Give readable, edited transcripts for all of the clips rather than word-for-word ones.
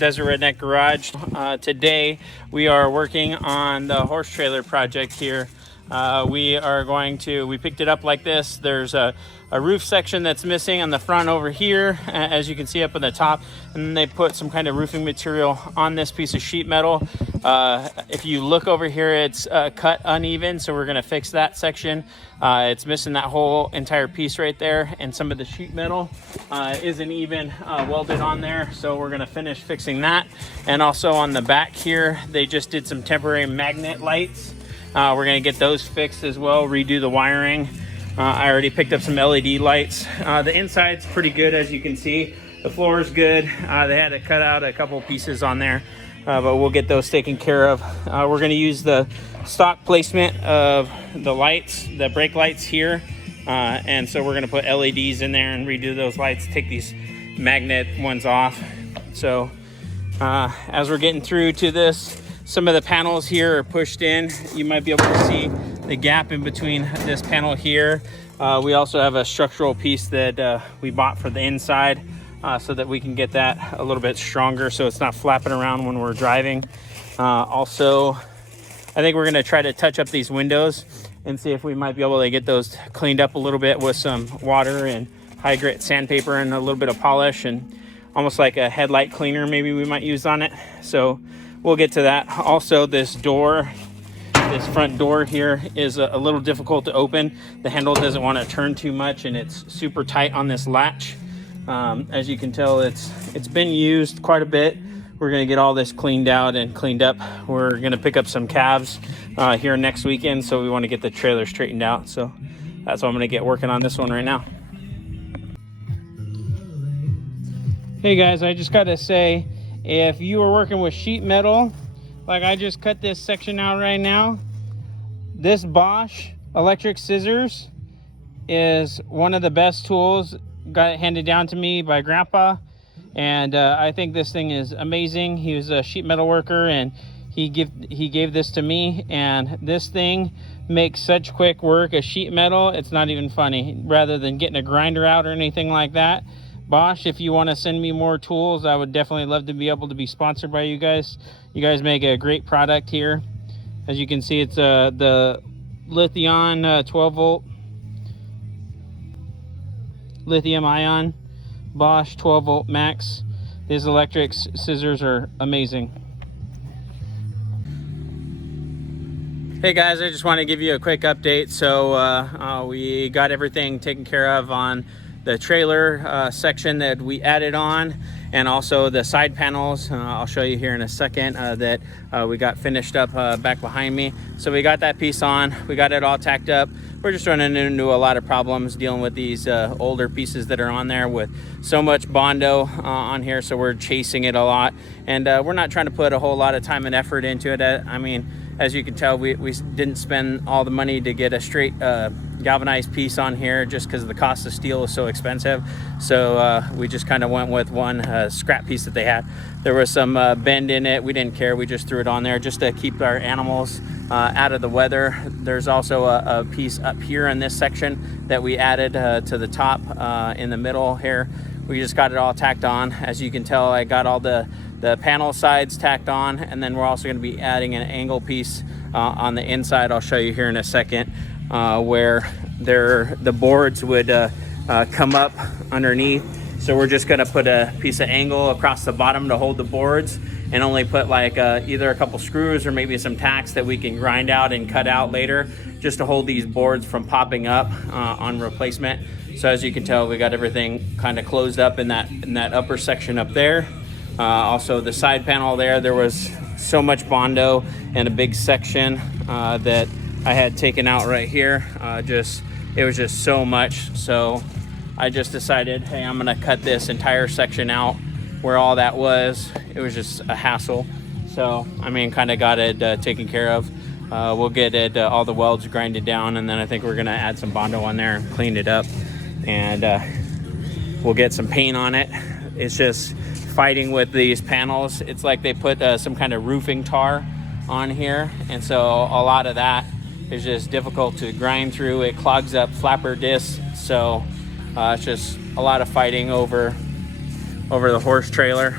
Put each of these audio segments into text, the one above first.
Desert Redneck Garage. Today we are working on the horse trailer project here. We picked it up like this. There's a roof section that's missing on the front over here, as you can see up on the top, and then they put some kind of roofing material on this piece of sheet metal. If you look over here, it's cut uneven, so we're going to fix that section. It's missing that whole entire piece right there, and some of the sheet metal isn't even welded on there, so we're going to finish fixing that. And also on the back here, they just did some temporary magnet lights. We're going to get those fixed as well, redo the wiring. I already picked up some LED lights. The inside's pretty good, as you can see. The floor is good. They had to cut out a couple pieces on there, but we'll get those taken care of. We're going to use the stock placement of the lights, the brake lights here. And so we're going to put LEDs in there and redo those lights, take these magnet ones off. So as we're getting through to this, some of the panels here are pushed in. You might be able to see the gap in between this panel here. We also have a structural piece that we bought for the inside so that we can get that a little bit stronger so it's not flapping around when we're driving. Also, I think we're gonna try to touch up these windows and see if we might be able to get those cleaned up a little bit with some water and high grit sandpaper and a little bit of polish, and almost like a headlight cleaner maybe we might use on it. So we'll get to that. Also, this front door here is a little difficult to open. The handle doesn't want to turn too much, and it's super tight on this latch. As you can tell, it's been used quite a bit. We're going to get all this cleaned out and cleaned up. We're going to pick up some calves here next weekend, so we want to get the trailer straightened out. So that's why I'm going to get working on this one right now. Hey guys, I just got to say, if you are working with sheet metal, like I just cut this section out right now, this Bosch electric scissors is one of the best tools. Got it handed down to me by Grandpa, and I think this thing is amazing. He was a sheet metal worker, and he gave this to me, and this thing makes such quick work of sheet metal, it's not even funny. Rather than getting a grinder out or anything like that, Bosch, if you want to send me more tools, I would definitely love to be able to be sponsored by you guys. You guys make a great product here. As you can see, it's the lithium 12 volt lithium ion Bosch 12 volt max. These electric scissors are amazing. Hey guys, I just want to give you a quick update. So we got everything taken care of on the trailer section that we added on, and also the side panels. I'll show you here in a second that we got finished up back behind me. So we got that piece on, we got it all tacked up. We're just running into a lot of problems dealing with these older pieces that are on there with so much Bondo on here, so we're chasing it a lot, and we're not trying to put a whole lot of time and effort into it. I mean, as you can tell, we didn't spend all the money to get a straight galvanized piece on here just because the cost of steel is so expensive. So we just kind of went with one scrap piece that they had. There was some bend in it. We didn't care. We just threw it on there just to keep our animals out of the weather. There's also a piece up here in this section that we added to the top in the middle here. We just got it all tacked on. As you can tell, I got all the panel sides tacked on, and then we're also going to be adding an angle piece on the inside. I'll show you here in a second where the boards would come up underneath. So we're just going to put a piece of angle across the bottom to hold the boards, and only put like either a couple screws or maybe some tacks that we can grind out and cut out later, just to hold these boards from popping up on replacement. So as you can tell, we got everything kind of closed up in that upper section up there. Also the side panel there was so much Bondo and a big section that I had taken out right here. It was just so much. So I just decided, hey, I'm gonna cut this entire section out where all that was. It was just a hassle. So, I mean, kind of got it taken care of. We'll get it, all the welds grinded down, and then I think we're gonna add some Bondo on there and clean it up. And we'll get some paint on it. It's just fighting with these panels. It's like they put some kind of roofing tar on here, and so a lot of that is just difficult to grind through. It clogs up flapper discs, so it's just a lot of fighting over the horse trailer.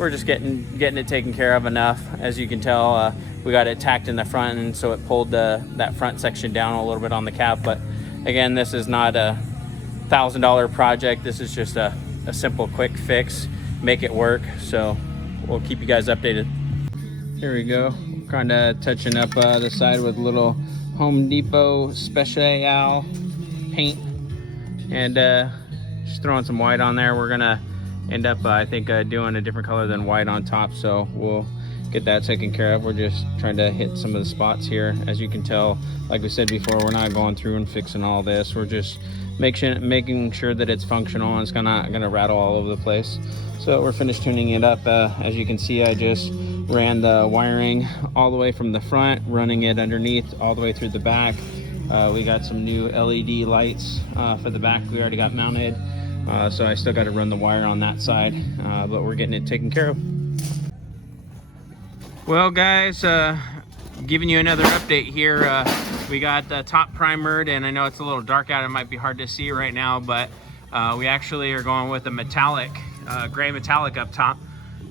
we're just getting it taken care of enough. As you can tell, we got it tacked in the front, and so it pulled that front section down a little bit on the cab. But again, this is not a $1,000 project. This is just a simple quick fix, make it work. So we'll keep you guys updated. Here we go, kind of touching up the side with a little Home Depot Special paint, and just throwing some white on there. We're gonna end up I think doing a different color than white on top, so we'll get that taken care of. We're just trying to hit some of the spots here. As you can tell, like we said before, we're not going through and fixing all this. We're just making sure that it's functional and it's not gonna rattle all over the place. So we're finished tuning it up. As you can see, I just ran the wiring all the way from the front, running it underneath all the way through the back. We got some new LED lights for the back we already got mounted. So I still got to run the wire on that side, but we're getting it taken care of. Well guys, giving you another update here. We got the top primered, and I know it's a little dark out, it might be hard to see right now, but we actually are going with a metallic, gray metallic up top.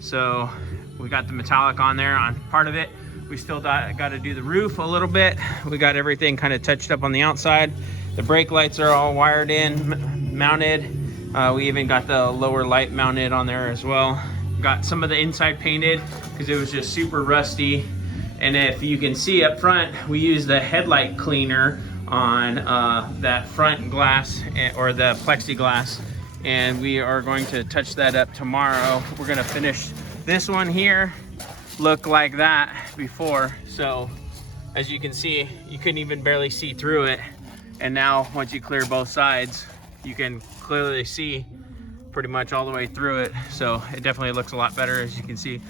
So we got the metallic on there on part of it. We still got to do the roof a little bit. We got everything kind of touched up on the outside. The brake lights are all wired in, mounted. We even got the lower light mounted on there as well. Got some of the inside painted because it was just super rusty. And if you can see up front, we used the headlight cleaner on that front glass, or the plexiglass, and we are going to touch that up tomorrow. We're gonna finish this one here look like that before. So as you can see, you couldn't even barely see through it, and now once you clear both sides, you can clearly see pretty much all the way through it. So it definitely looks a lot better. As you can see,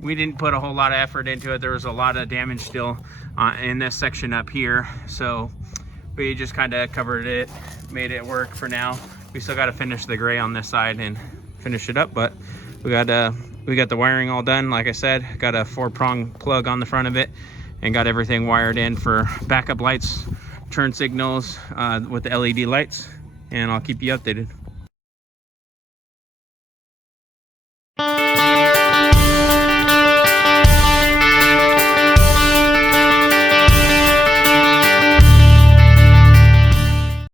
we didn't put a whole lot of effort into it. There was a lot of damage still in this section up here, so we just kind of covered it, made it work for now. We still got to finish the gray on this side and finish it up, but we got the wiring all done. Like I said, got a 4-prong plug on the front of it, and got everything wired in for backup lights, turn signals with the LED lights, and I'll keep you updated.